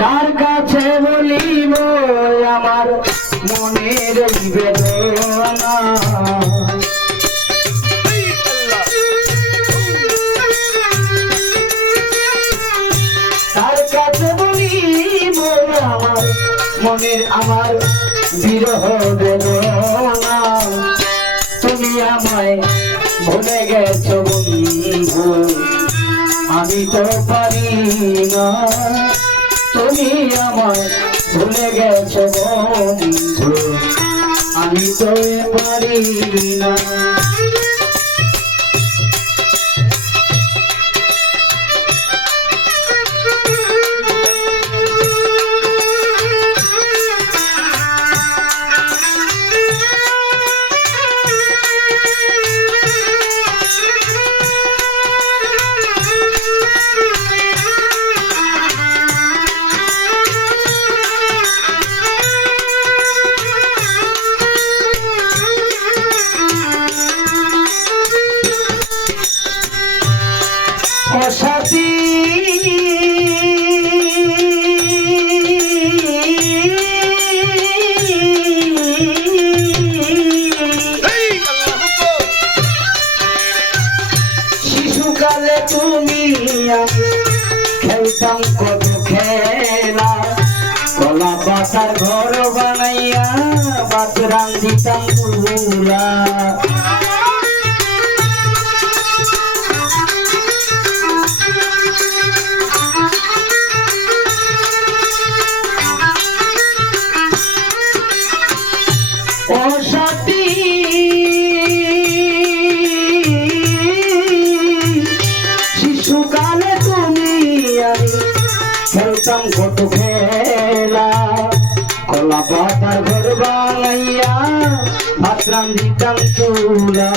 কার কাছে বলিব আমার মনের বেদনা কার কাছে বলিব আমার মনের আমার বিরহ বেদনা তুমি আমায় ভুলে গেছো বন্ধু আমি তো পারি না তুমি আমায় ভুলে গেছো বন্ধু আমি তো পারি না অসাথী শিশুকালে তুমি খেলতাম কত খেলা কলা পাতার ঘর বানাইয়া ভাত রান্ধিতাম পুরা অসাথী শিশুকালে তুমি আমি খেলতাম কত খেলা কলা পাতার ঘর বানাইয়া ভাত রান্ধিতাম চুলা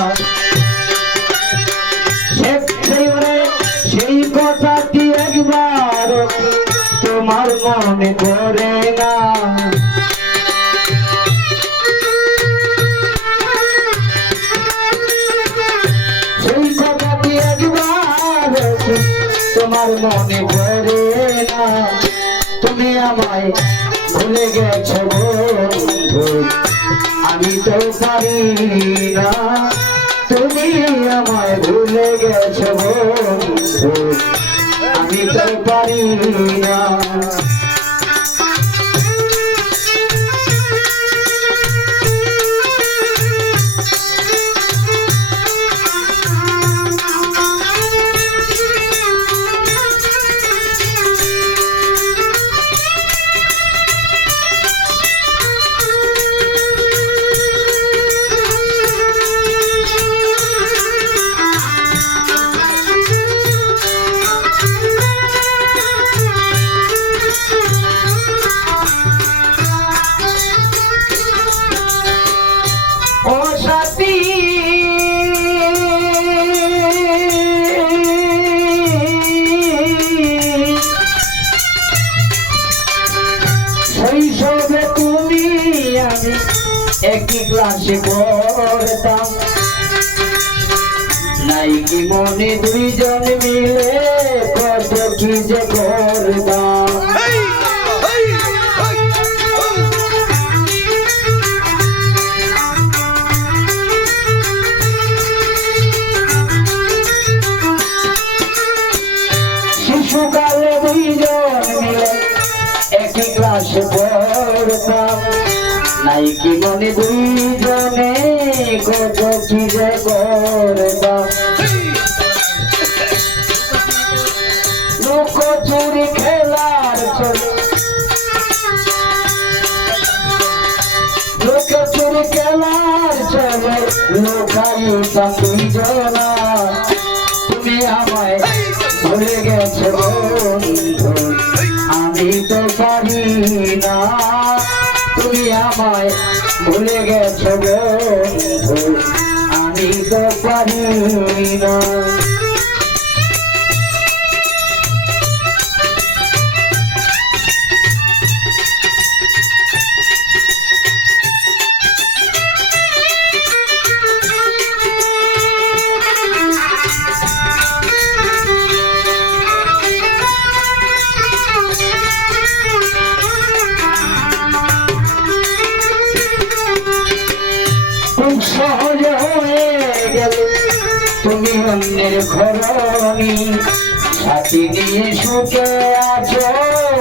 সেই কথা কি একবার তোমার মনে পড়ে না তোমার মনে পড়ে না তুমি আমায় ভুলে গেছো বন্ধু আমি তো পারি না তুমি আমায় ভুলে গেছো বন্ধু আমি তো পারি না শৈশবে তুমি আমি একই ক্লাসে পড়তাম নাই কি মনে দুইজন মিলে কত কি যে করতাম শিশুকালে দুইজন মিলে একই ক্লাসে পড়তাম নাই কি মনে দুইজনে কত কি যে করতাম লুকোচুরি খেলার চলে লুকোচুরি খেলার চলে লুকাইতাম দুইজনা তুমি আমায় ভুলে গেছো বন্ধু আমি তো পারি না তুমি আমায় ভুলে গেছো বন্ধু আমি তো পারি না অন্যের ঘরণী সাথী নিয়ে সুখে আছো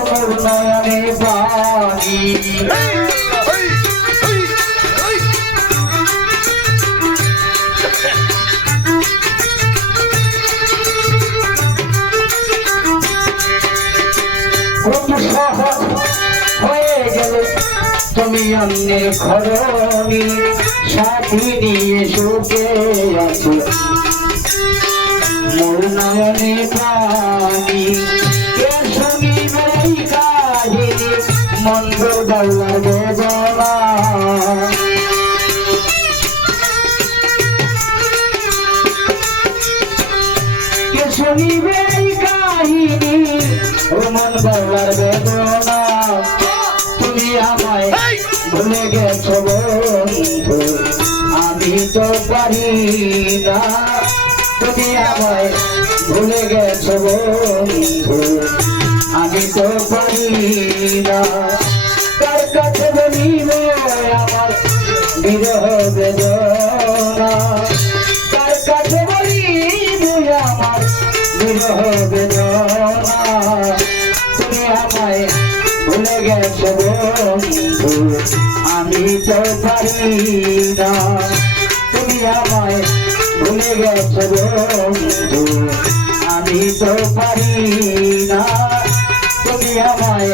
মোর নয়নে পানি হয়ে গেলে তুমি অন্যের ঘরণী সাথী নিয়ে সুখে আছো মোর নয়নে পানি কে শুনিবে এই কাহিনী মন্দ দৌলার বেদনা কে শুনিবে এই কাহিনী মন দৌলার বেদনা তুমি আমায় ভুলে গেছো বন্ধু আমি তো পারি না তুমি আমায় ভুলে গেছো বন্ধু আমি তো পারি না কার কাছে বলিব আমার বিরহ বেদনা কার কাছে বলিব আমার বিরহ বেদনা তুমি আমায় ভুলে গেছো বন্ধু আমি তো পারি না তুমি আমায় ভুলে গেছো বন্ধু আমি তো পারি না তুমি আমায়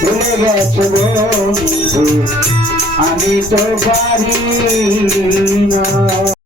ভুলে গেছো বন্ধু আমি তো পারি না।